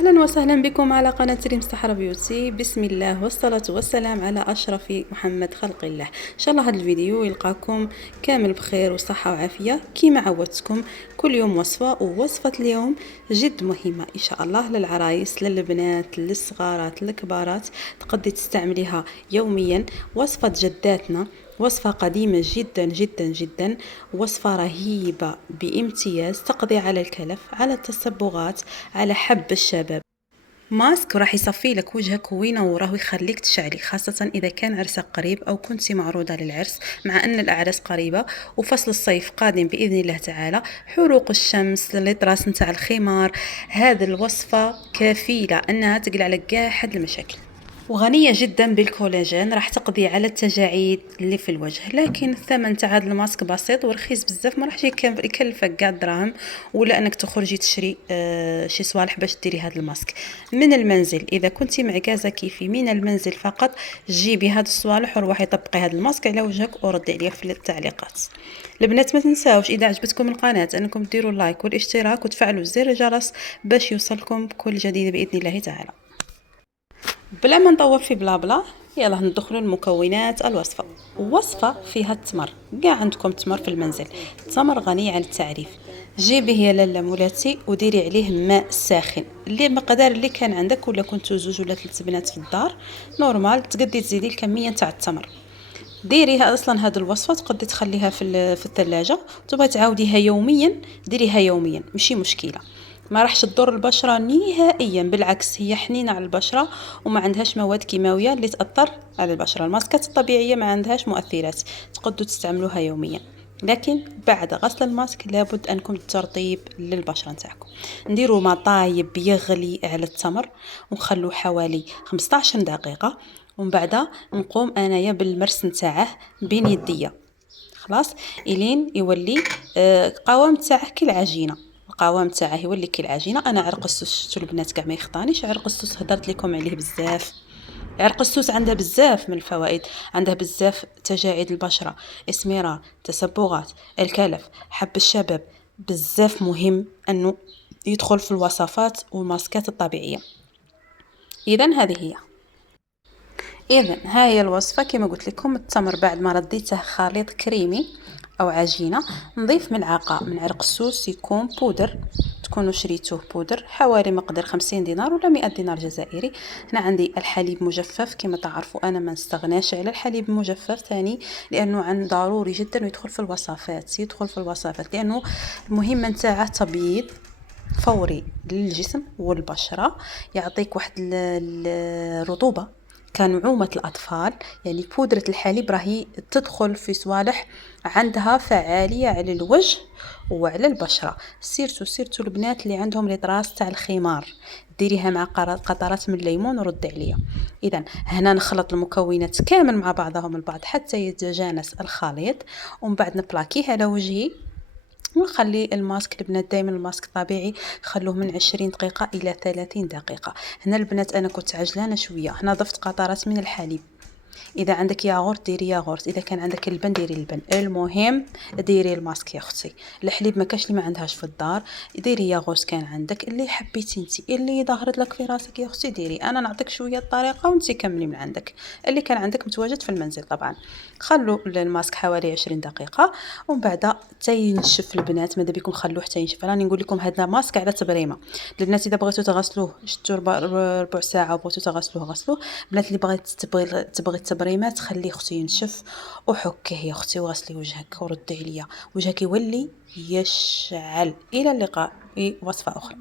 أهلا وسهلا بكم على قناة ريم سحر بيوتي. بسم الله والصلاة والسلام على أشرف محمد خلق الله. إن شاء الله هذا الفيديو يلقاكم كامل بخير وصحة وعافية كما عودتكم. كل يوم وصفة، ووصفة اليوم جد مهمة إن شاء الله للعرايس، للبنات، للصغارات، للكبارات، تقدري تستعمليها يوميا. وصفة جداتنا، وصفة قديمة جدا جدا جدا، وصفة رهيبة بامتياز، تقضي على الكلف، على التصبغات، على حب الشباب. ماسك راح يصفي لك وجهك وينوره ويخليك تشعلي، خاصة إذا كان عرسك قريب أو كنتي معروضة للعرس، مع أن الأعراس قريبة وفصل الصيف قادم بإذن الله تعالى، حروق الشمس، الإطراس نتاع الخمار. هذه الوصفة كفيلة أنها تقلع لك كاع حد المشاكل، وغنية جدا بالكولاجين، راح تقضي على التجاعيد اللي في الوجه. لكن الثمن تاع هذا الماسك بسيط ورخيص بزاف، ما راحش يكلفك كاع الدراهم، ولا انك تخرجي تشري شي صوالح باش ديري هذا الماسك من المنزل. اذا كنتي معكازه كيفي من المنزل فقط، جيبي هاد الصوالح وروحي طبقي هذا الماسك على وجهك وردي عليا في التعليقات. البنات ما تنساوش اذا عجبتكم القناه انكم ديروا لايك والاشتراك وتفعلوا زر الجرس باش يوصلكم كل جديد باذن الله تعالى. بلا ما نطول في بلا بلا، يلا ندخلوا المكونات الوصفه. وصفه فيها التمر، كاع عندكم تمر في المنزل، تمر غني عن التعريف. جيبيه يا لاله مولاتي وديري عليه ماء ساخن اللي المقدار اللي كان عندك، ولا كنتو زوج ولا ثلاث بنات في الدار نورمال تقدي تزيدي الكميه تاع التمر. ديريها اصلا هذه الوصفه تقدري تخليها في الثلاجه، تبغي تعاوديها يوميا ديريها يوميا ماشي مشكله، ما راحش تضر البشره نهائيا، بالعكس هي حنينه على البشره وما عندهاش مواد كيماويه اللي تاثر على البشره. الماسكات الطبيعيه ما عندهاش مؤثرات، تقدروا تستعملوها يوميا، لكن بعد غسل الماسك لابد انكم الترطيب للبشره نتاعكم. نديروا ما طايب يغلي على التمر ونخلوه حوالي 15 دقيقه، ومن بعد نقوم انايا بالمرس نتاعه بين يديا، خلاص الين يولي قوام تاعه كالعجينه. القوام تاعه يولي كالعجينه. انا عرق السوس، شفتوا البنات كاع ما يخطانيش عرق السوس، هضرت لكم عليه بزاف. عرق السوس عنده بزاف من الفوائد، عنده بزاف تجاعيد البشره، اسمرار، تسبغات، الكلف، حب الشباب، بزاف مهم انه يدخل في الوصفات والماسكات الطبيعيه. اذا هذه هي، اذا ها هي الوصفه. كما قلت لكم التمر بعد ما رديته خليط كريمي او عجينه، نضيف ملعقه من عرق السوس يكون بودر، تكونوا شريتوه بودر حوالي مقدار 50 دينار ولا 100 دينار جزائري. هنا عندي الحليب مجفف، كما تعرفوا انا ما نستغناش على الحليب المجفف ثاني، لانه عن ضروري جدا ويدخل في الوصفات، يدخل في الوصفات لانه المهمه نتاعه تبييض فوري للجسم والبشره، يعطيك واحد الرطوبه كنعومة الأطفال. يعني بودرة الحليب راهي تدخل في صوالح عندها فعالية على الوجه وعلى البشرة، سيرتو البنات اللي عندهم الإطراس تاع الخمار، ديريها مع قطرات من الليمون ورد عليها. إذا هنا نخلط المكونات كامل مع بعضهم البعض حتى يتجانس الخليط، ومن بعد نبلاكيه على وجهي ونخلي الماسك. البنات دائما الماسك الطبيعي خلوه من 20 دقيقة إلى 30 دقيقة. هنا البنات أنا كنت عجلانة شوية، هنا ضفت قطرات من الحليب. اذا عندك ياغورت ديري ياغورت، اذا كان عندك اللبن ديري اللبن، المهم ديري الماسك يا اختي. الحليب ما كاش اللي ما عندهاش في الدار، ديري ياغورت كان عندك اللي حبيتي انت، اللي ظهرت لك في راسك يا اختي ديري. انا نعطيك شويه الطريقه وانت كملي من عندك اللي كان عندك متواجد في المنزل. طبعا خلوا الماسك حوالي 20 دقيقه، ومن بعد تينشف البنات، ماذا بكم خلوه حتى ينشف. راني نقول لكم هذا ماسك على تبريمه. البنات اذا بغيتوا تغسلوه شتوا ربع ساعه وبغيتوا تغسلوه غسلوه. البنات اللي بغيت تبغي التبريمات خليه اختي ينشف وحكيه يا اختي وغسلي وجهك وردي عليا، وجهك يولي يشعل. الى اللقاء في وصفه اخرى.